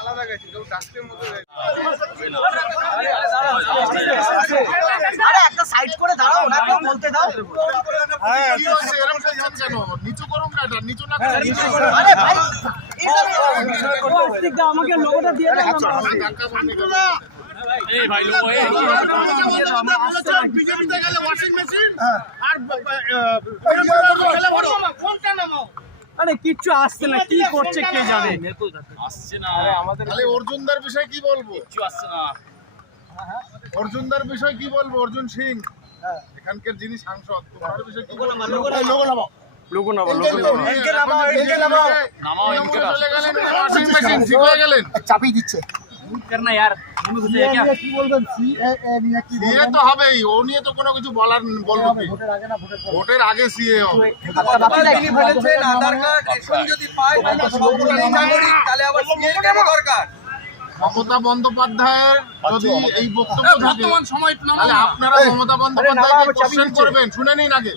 আলাদা গেছে কেউ ডাক্তারের মতো একটা সাইড করে দাঁড়াও না কেউ বলতে দাও। নিচু করুন না, নিচু না আরে ভাই আমাকে লোগোটা দিয়ে দাও। এই ভাই লোগো বিজেপিতে গেলে ওয়াশিং মেশিন আর কোনটা নামাও। আরে কিচ্ছু আসছে না, কি করছে কে জানে। আসছে না, তাহলে অর্জুনদার বিষয় কি বলবো? কিচ্ছু আসছে না। অর্জুনদার বিষয় কি বলবো? অর্জুন সিং এখানকার যিনি সাংসদ, তোমার বিষয় কি বলবো? লোগো নাও, ওয়াশিং মেশিন ঠিক হয়ে গেলেন, চাপিয়ে দিচ্ছে। करना यार কি বলবেন সিএএ নিয়ে কি সিএ তো হবেই, ও নিয়ে তো কোনো কিছু বলার বলবো কি? ভোটের আগে সিএ হবে। তিনি বলেছেন আধার কার্ড রেশন যদি পায় তাহলে সকল নাগরিক, তাহলে আবার সিএর কেন দরকার? মমতা বন্দ্যোপাধ্যায়ের যদি এই বক্তব্য থাকে তাহলে আপনারা মমতা বন্দ্যোপাধ্যায়কে কোশ্চেন করবেন। শুনে নিন আগে,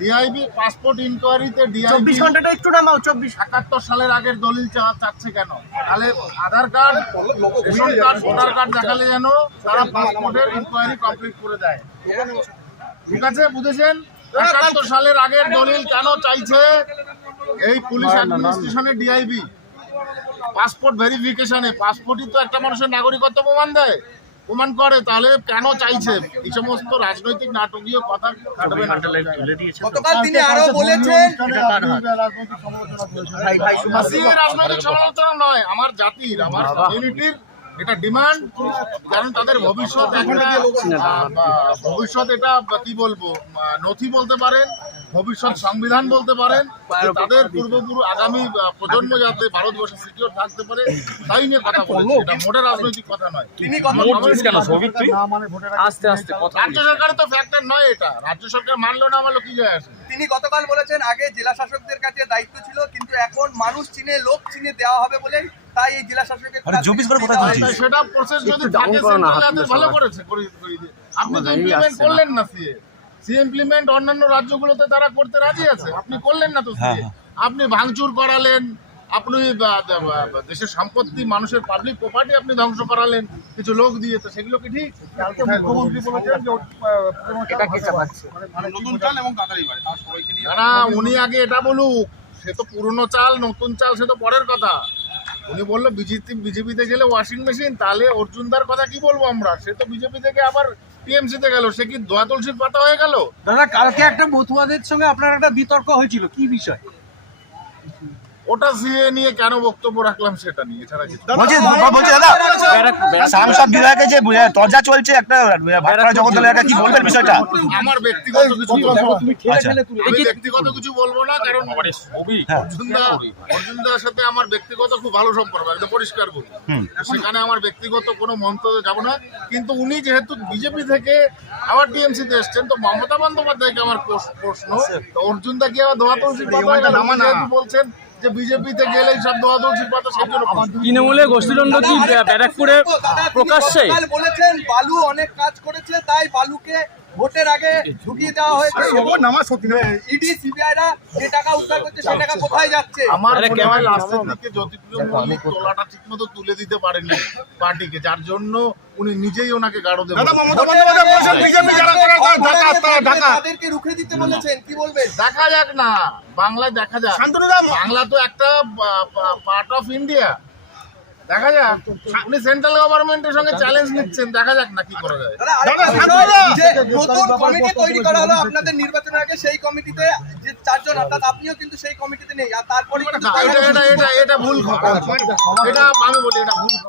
ডিআইবি পাসপোর্ট ইনকোয়ারিতে 24 ঘন্টাটা একটু নামাও। 71 সালের আগের দলিল চাচ্ছে কেন? তাহলে Aadhaar card, ration card, voter card দেখালে যেন তারা পাসপোর্টের ইনকোয়ারি কমপ্লিট করে দেয়। ঠিক আছে, বুঝেছেন? 71 সালের আগের দলিল কেন চাইছে এই পুলিশ অ্যাডমিনিস্ট্রেশনের ডিআইবি? পাসপোর্ট ভেরিফিকেশনে পাসপোর্টই তো একটা মানুষের নাগরিকত্ব প্রমাণ করে, তাহলে কেন চাইছে? এই সমস্ত রাজনৈতিক নাটকীয় কথা কাটবে না। গতকাল তিনি আরো বলেছেন রাজনৈতিক সমালোচনা নয়, আমার জাতির, আমার কমিউনিটির এটা ডিমান্ড। কারণ তাদের ভবিষ্যৎ এটা কি বলবো, নথি বলতে পারেন, ভবিষ্যৎ সংবিধান বলতে পারেন, তাদের পূর্বপুরুষ আগামী প্রজন্ম যাতে ভারতবর্ষে সিকিউর থাকতে পারে তাই নিয়ে কথা বলেছে। এটা মোটের রাজনৈতিক কথা নয়। আস্তে আস্তে কথা। রাজ্য সরকারের তো ফ্যাক্টর নয় এটা, রাজ্য সরকার মানলো না মানলো কি যায় আসে। তিনি গতকাল বলেছেন আগে জেলা শাসকদের কাছে দায়িত্ব ছিল, কিন্তু এখন মানুষ চিনে, লোক চিনে দেওয়া হবে বলে তাই এই জেলা শাসকের সেটা প্রসেস যদি থাকে ভালো করেছে, আপনি তো ইমপ্লিমেন্ট করলেন না। সি ইমপ্লিমেন্ট অন্যান্য রাজ্যগুলোতে তারা করতে রাজি আছে, আপনি করলেন না তো। আপনি ভাঙচুর করালেন, আপনি দেশের সম্পত্তি, মানুষের পাবলিক প্রপার্টি আপনি ধ্বংস করালেন কিছু লোক দিয়ে, তো সেগুলো কি ঠিক? মুখ্যমন্ত্রী বলেছেন যে না, উনি আগে এটা বলুক, সে তো পুরনো চাল নতুন চাল সে তো পরের কথা। উনি বললো বিজেপিতে গেলে ওয়াশিং মেশিন, তাহলে অর্জুনদার কথা কি বলবো আমরা? সে তো বিজেপি থেকে আবার টিএমসিতে গেল, সে কি দোয়া তুলসীর পাতা হয়ে গেল? দাদা কালকে একটা মতুয়াদের সঙ্গে আপনার একটা বিতর্ক হয়েছিল, কি বিষয়? ওটা সিএ নিয়ে কেন বক্তব্য রাখলাম সেটা নিয়ে, এছাড়া কিছু বলছি দাদা, সাংসদ বিভাগে যে তরজা চলছে একটা ভাটপাড়া জগদ্দলের কি বলবেন বিষয়টা? আমার ব্যক্তিগত কিছু আমি ব্যক্তিগত কিছু বলবো না, কারণ অর্জুনদার সাথে আমার ব্যক্তিগত খুব ভালো সম্পর্ক, একদম পরিষ্কার বলি। সেখানে আমার ব্যক্তিগত কোনো মন্তব্য যাবো না। কিন্তু উনি যেহেতু বিজেপি থেকে আবার টিএমসিতে এসছেন, তো মমতা বন্দ্যোপাধ্যায়কে আমার প্রশ্ন, অর্জুনদা কি আবার ধোয়া তুলসীর পাতা বলছেন যে বিজেপিতে গেলেই সব দোয়া তুলসীর পাতা? সেই জন্য তৃণমূলের গোষ্ঠীদ্বন্দ্ব কি ব্যারাকপুরে প্রকাশ্যে বলেছেন বালু অনেক কাজ করেছে, তাই বালুকে ভোটের আগে ঢুকিয়ে দেওয়া হয়েছে। ইডি সিবিআইরা যে টাকা উদ্ধার করছে সেই টাকা কোথায় যাচ্ছে? আমার মনে হয় লাস্টের দিকে জ্যোতিপ্রিয় মল্লিক তোলাটা ঠিক মতো তুলে দিতে পারেননি পার্টিকে, যার জন্য উনি নিজেই ওনাকে গাড়ো দেবেন। তাদেরকে রুখে দিতে বলেছেন, কি বলবেন? দেখা যাক না, বাংলায় দেখা যাক। বাংলা তো একটা পার্ট অফ ইন্ডিয়া, দেখা যাক। উনি সেন্ট্রাল গভর্নমেন্টের সঙ্গে চ্যালেঞ্জ নিচ্ছেন, দেখা যাক না কি করা যায়। নতুন কমিটি তৈরি করা হলো আপনাদের নির্বাচনের আগে, সেই কমিটিতে যে 4 জন, অর্থাৎ আপনিও কিন্তু সেই কমিটিতে নেই, আর তারপরে এটা ভুল খবর, এটা আমি বলি এটা ভুল খবর।